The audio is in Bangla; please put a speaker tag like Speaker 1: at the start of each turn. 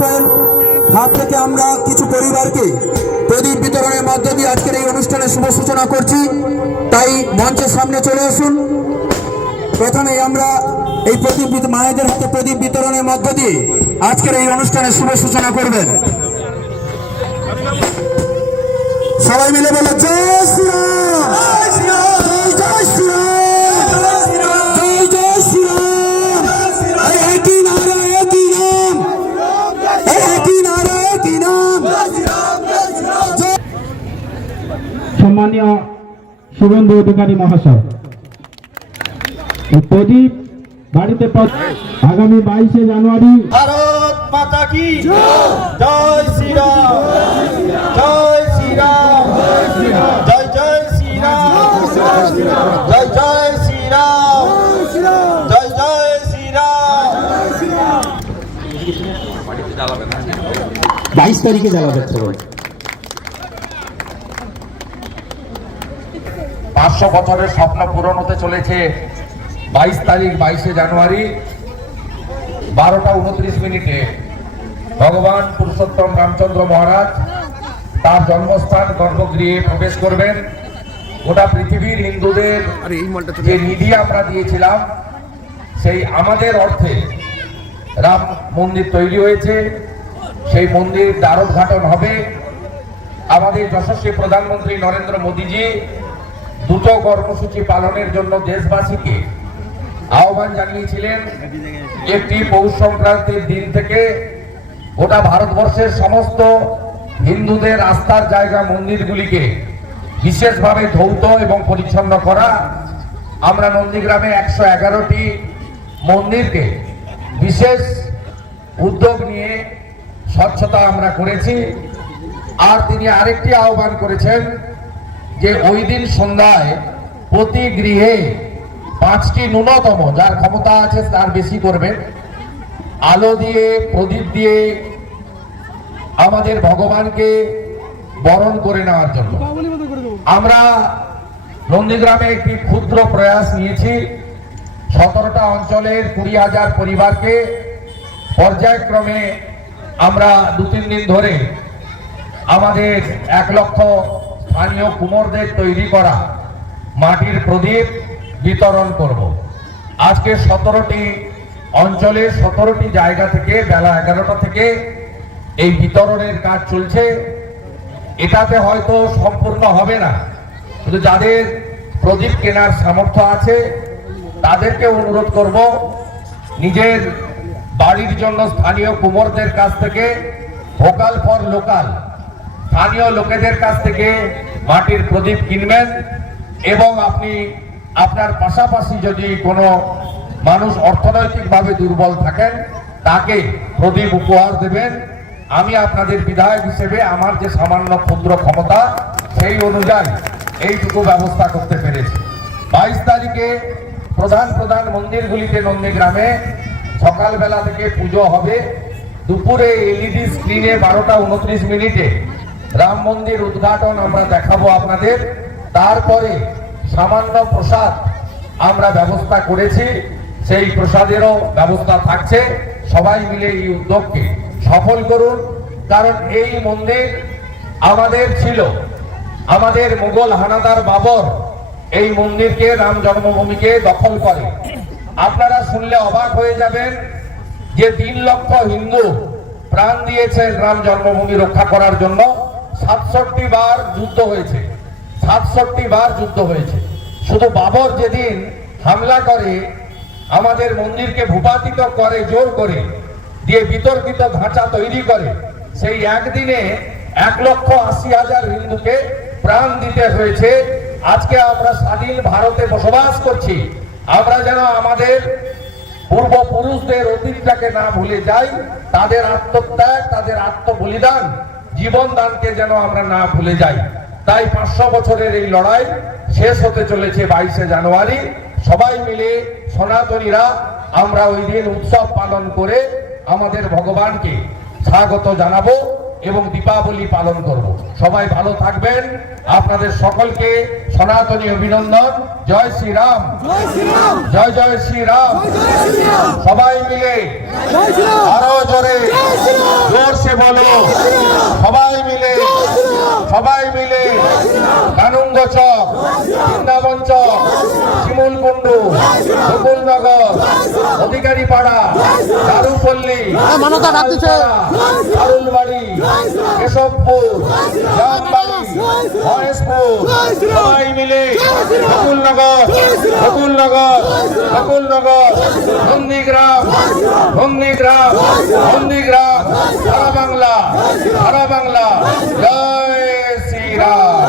Speaker 1: অধিকারী হাত থেকে আমরা কিছু পরিবারকে প্রদীপ বিতরণের মধ্য দিয়ে আজকের এই অনুষ্ঠানের শুভ সূচনা করছি। তাই মঞ্চের সামনে চলে আসুন। প্রথমে আমরা এই প্রদীপ মায়েদের হাতে প্রদীপ বিতরণের মধ্য দিয়ে আজকের এই অনুষ্ঠানের শুভ সূচনা করবেন। সবাই মিলে বলো জয় শ্রীরাম
Speaker 2: সম্মানীয় শুভেন্দু অধিকারী মহাশয় প্রদীপ বাড়িতে আগামী বাইশে জানুয়ারি।
Speaker 3: ভারত মাতা কি? জয় শ্রীরাম। জয় শ্রীরাম। জয় জয় শ্রীরাম। জয় জয় শ্রীরাম। জয় জয় শ্রীরাম।
Speaker 2: বাইশ তারিখে জ্বালাবে
Speaker 4: পাঁচশো বছরের স্বপ্ন পূরণ হতে চলেছে বাইশ তারিখ বাইশে জানুয়ারি বারোটা উনত্রিশ মিনিটে। ভগবান পুরুষোত্তম রামচন্দ্র মহারাজ তার জন্মস্থান গর্ভগৃহে প্রবেশ করবেন। গোটা পৃথিবীর হিন্দুদের যে নিধি আমরা দিয়েছিলাম সেই আমাদের অর্থে রাম মন্দির তৈরি হয়েছে। সেই মন্দির দ্বারোদ্ঘাটন হবে। আমাদের যশস্বী প্রধানমন্ত্রী নরেন্দ্র মোদীজি দ্রুত কর্মসূচি পালনের জন্য দেশবাসীকে আহ্বান জানিয়েছিলেন একটি পৌষ সংক্রান্তির দিন থেকে গোটা ভারতবর্ষের সমস্ত হিন্দুদের আস্থার জায়গা মন্দিরগুলিকে বিশেষভাবে ধৌত এবং পরিচ্ছন্ন করা। আমরা নন্দীগ্রামে একশো এগারোটি মন্দিরকে বিশেষ উদ্যোগ নিয়ে স্বচ্ছতা আমরা করেছি। আর তিনি আরেকটি আহ্বান করেছেন যে ওই দিন সন্ধ্যায় প্রতি গৃহে পাঁচটি ন্যূনতম, যার ক্ষমতা আছে তার বেশি করবেন আলো দিয়ে, প্রদীপ দিয়ে আমাদের ভগবানকে বরণ করে নেওয়ার জন্য। আমরা নন্দীগ্রামে একটি ক্ষুদ্র প্রয়াস নিয়েছি। সতেরোটা অঞ্চলের কুড়ি হাজার পরিবারকে পর্যায়ক্রমে আমরা দু তিন দিন ধরে আমাদের এক লক্ষ স্থানীয় কুমোরদের তৈরি করা মাটির প্রদীপ বিতরণ করব। আজকে সতেরোটি অঞ্চলে সতেরোটি জায়গা থেকে বেলা এগারোটা থেকে এই বিতরণের কাজ চলছে। এটাতে হয়তো সম্পূর্ণ হবে না। কিন্তু যাদের প্রদীপ কেনার সামর্থ্য আছে, তাদেরকে অনুরোধ করব, নিজের বাড়ির জন্য স্থানীয় কুমোরদের কাছ থেকে ভোকাল ফর লোকাল স্থানীয় লোকেদের কাছ থেকে মাটির প্রদীপ কিনবেন এবং আপনি আপনার পাশাপাশি যদি কোনো মানুষ অর্থনৈতিকভাবে দুর্বল থাকেন, তাকে প্রদীপ উপহার দেবেন। আমি আপনাদের বিধায়ক হিসেবে আমার যে সামান্য ক্ষুদ্র ক্ষমতা, সেই অনুযায়ী এইটুকু ব্যবস্থা করতে পেরেছি। বাইশ তারিখে প্রধান প্রধান মন্দিরগুলিতে নন্দীগ্রামে সকালবেলা থেকে পুজো হবে। দুপুরে এলইডি স্ক্রিনে বারোটা উনত্রিশ মিনিটে রাম মন্দির উদ্ঘাটন আমরা দেখাবো আপনাদের। তারপরে সামান্য প্রসাদ আমরা ব্যবস্থা করেছি। সেই প্রসাদেরও ব্যবস্থা থাকছে। সবাই মিলে এই উদ্যোগকে সফল করুন। কারণ এই মন্দির আমাদের ছিল। আমাদের মুঘল হানাদার বাবর এই মন্দিরকে রাম জন্মভূমিকে দখল করে। আপনারা শুনলে অবাক হয়ে যাবেন যে তিন লক্ষ হিন্দু প্রাণ দিয়েছেন রাম জন্মভূমি রক্ষা করার জন্য। সাতষট্টি বার যুদ্ধ হয়েছে। সাতষট্টি বার যুদ্ধ হয়েছে। শুধু বাবর যেদিন হামলা করে, আমাদের মন্দিরকে ভূপাতিত করে, জোর করে, দিয়ে বিতর্কিত ধাঁচা তৈরি করে, সেই একদিনে এক লক্ষ আশি হাজার হিন্দুকে প্রাণ দিতে হয়েছে। আজকে আমরা স্বাধীন ভারতে বসবাস করছি। আমরা যেন আমাদের পূর্বপুরুষদের অতীতটাকে না ভুলে যাই। তাদের আত্মত্যাগ, তাদের আত্মবলিদান জীবন দানকে যেন আমরা না ভুলে যাই। তাই পাঁচশো বছরের এই লড়াই শেষ হতে চলেছে বাইশে জানুয়ারি। সবাই মিলে সনাতনীরা আমরা ওই দিন উৎসব পালন করে আমাদের ভগবানকে স্বাগত জানাব এবং দীপাবলি পালন করব। সবাই ভালো থাকবেন। আপনাদের সকলকে সনাতনী অভিনন্দন। জয় শ্রীরাম। জয় জয় শ্রীরাম। সবাই মিলে আরও জোরে জোরসে বলো সবাই মিলে সবাই মিলে কানুঙ্গ চক বৃন্দাবন চক শিমুল কুণ্ডু গোকুলনগর অধিকারী পাড়া দারুপল্লী দারুলবাড়ি কেশবপুর জামবাড়ি মহেশপুর সবাই মিলে গোকুলনগর গোকুলনগর গোকুলনগর নন্দীগ্রাম নন্দীগ্রাম নন্দীগ্রাম সারা বাংলা সারা বাংলা জয় শ্রীরাম।